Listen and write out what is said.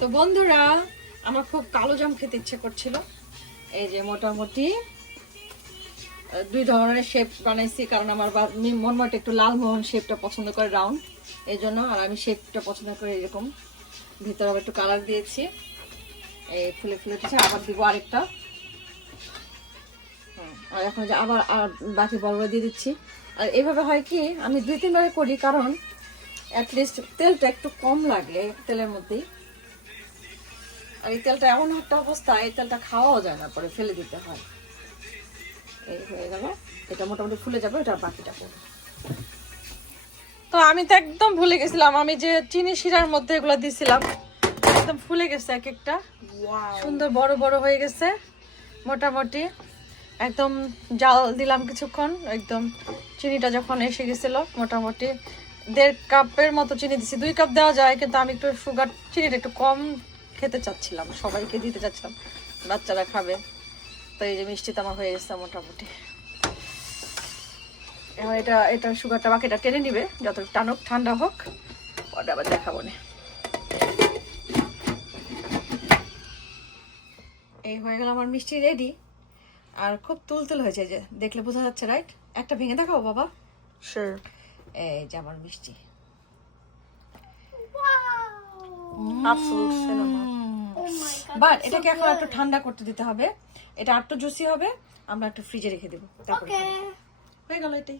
তো বন্ধুরা, আমার খুব কালো জাম খেতে ইচ্ছে করছিল। এই যে মোটামুটি 2 ধরনের শেপ বানাইছি, কারণ আমার মনমাটা একটু লালমোহন শেপটা পছন্দ করে, রাউন্ড, এই জন্য। আর আমি শেপটা পছন্দ করি এরকম। ভিতরে আবার একটু কালার দিয়েছি, এই ফুলে ফুলে উঠেছে। আবার দিব আরেকটা। আর এখন যে আবার আর বাকি বড়গুলো দিয়ে দিচ্ছি। আর এইভাবে হয় কি, আমি 2-3 বারে করি, কারণ অ্যাটলিস্ট তেলটা একটু কম লাগে তেলের মধ্যেই। আর এই তেলটা এমন একটা অবস্থা, এই তেলটা খাওয়াও যায় না, পরে ফেলে দিতে হয়। এই হয়ে গেল, এটা মোটামুটি ফুলে যাবে, এটা বাকিটা করবো। তো আমি তো একদম ভুলে গেছিলাম, আমি যে চিনি শিরার মধ্যে এগুলো দিয়েছিলাম, একদম ফুলে গেছে, এক একটা সুন্দর বড় বড় হয়ে গেছে মোটামুটি। একদম জাল দিলাম কিছুক্ষণ, একদম চিনিটা যখন এসে গেছিল, মোটামুটি 1.5 কাপের মতো চিনি দিছি। 2 কাপ দেওয়া যায়, কিন্তু আমি একটু সুগার, চিনিটা একটু কম খেতে চাচ্ছিলাম, সবাইকে দিতে চাচ্ছিলাম, বাচ্চারা খাবে। তো এই যে মিষ্টিটা আমার হয়ে গেছে মোটামুটি। এখন এটা সুগারটা বাকিটা টেনে নিবে, যত টানুক, ঠান্ডা হোক, ওটা আবার দেখাবো না। এই হয়ে গেল আমার মিষ্টি রেডি। আর খুব তুলতুল হয়েছে, যে দেখলে বোঝা যাচ্ছে, রাইট? একটা ভেঙে দেখাও বাবা। Sure. এই যে আমার মিষ্টি। Absolute cinema. Oh my god. But that's এটাকে so এখন একটু good. ঠান্ডা করতে দিতে হবে, এটা একটু জুসি হবে, আমরা একটু ফ্রিজে রেখে দেবো, তারপরে Okay. খাবো। হয়ে গেল এটাই।